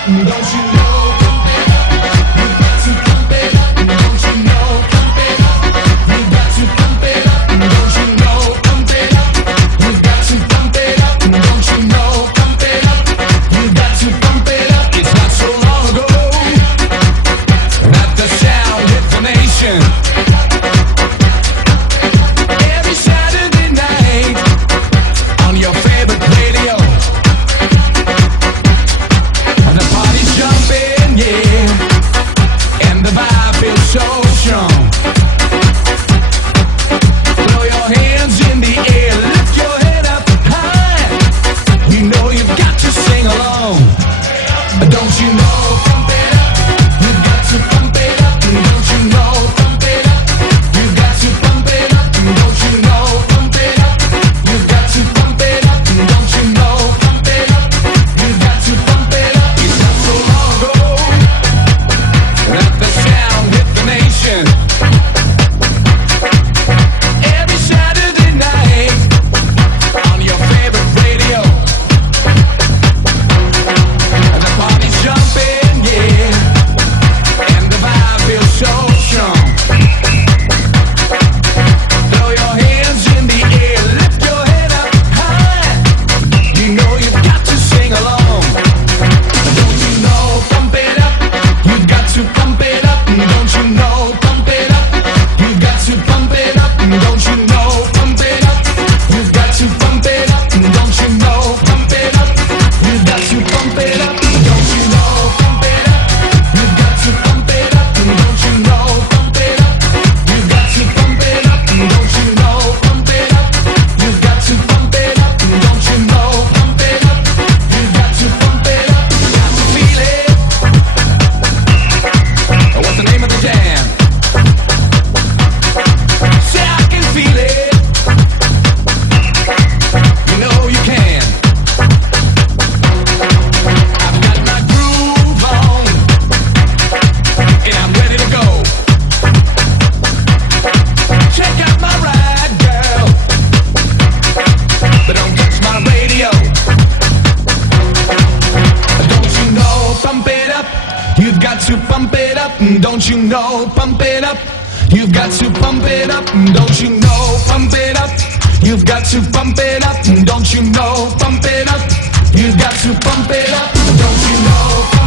up, don't you know? Pump it up, you got to pump it up, don't you know? Pump it up, you got to pump it up, don't you know? Pump it up, you got to pump it up, don't you know? Pump it up, you got to pump it up. It's not so long ago that the sound hit the nation. Every Saturday night on your favorite radio, and the party's jumping, yeah, and the vibe feels so strong. Throw your hands in the air, lift your head up high. You know you've got to sing along. Don't you know? Pump it up, you got to pump it up. Don't you know? Pump it up, you got to pump it up. Don't you know? Pump it up, you got to pump it up. Don't you know? Pump it up, you got to pump it up. It's not so long ago that the sound hit the nation. Every Saturday night on your favorite radio, and the party's jumping, yeah, and the vibe feels so strong. Throw your hands in the air, lift your head up high. You know you've got to sing along. Don't you know? Pump it up, you've got to pump it up. Don't you know? Pump it up, you've got to pump it up. Don't you know? Pump it up, you've got to pump it up. Don't you know? Pump it up, you've got to pump it up. Don't you know? Pump it up, you've got to pump it up. Don't you know? Pump it up, you've got to pump it up. Don't you know? Pump it up, you've got to pump it up. Don't you know? Pump it up, you've got to pump it up. Got to feel it. What's the name of the jam? Say I can feel it. You know you can. I've got my groove on, and I'm ready to go. Check out my ride, girl, but don't touch my radio. Don't you know? Pump it up, you've got to pump it up. Don't you know? Pump it up, you've got to pump it up. Don't you know? Pump it up, you've got to pump it up. Don't you know? Pump it up, you've got to pump it up. Don't you know?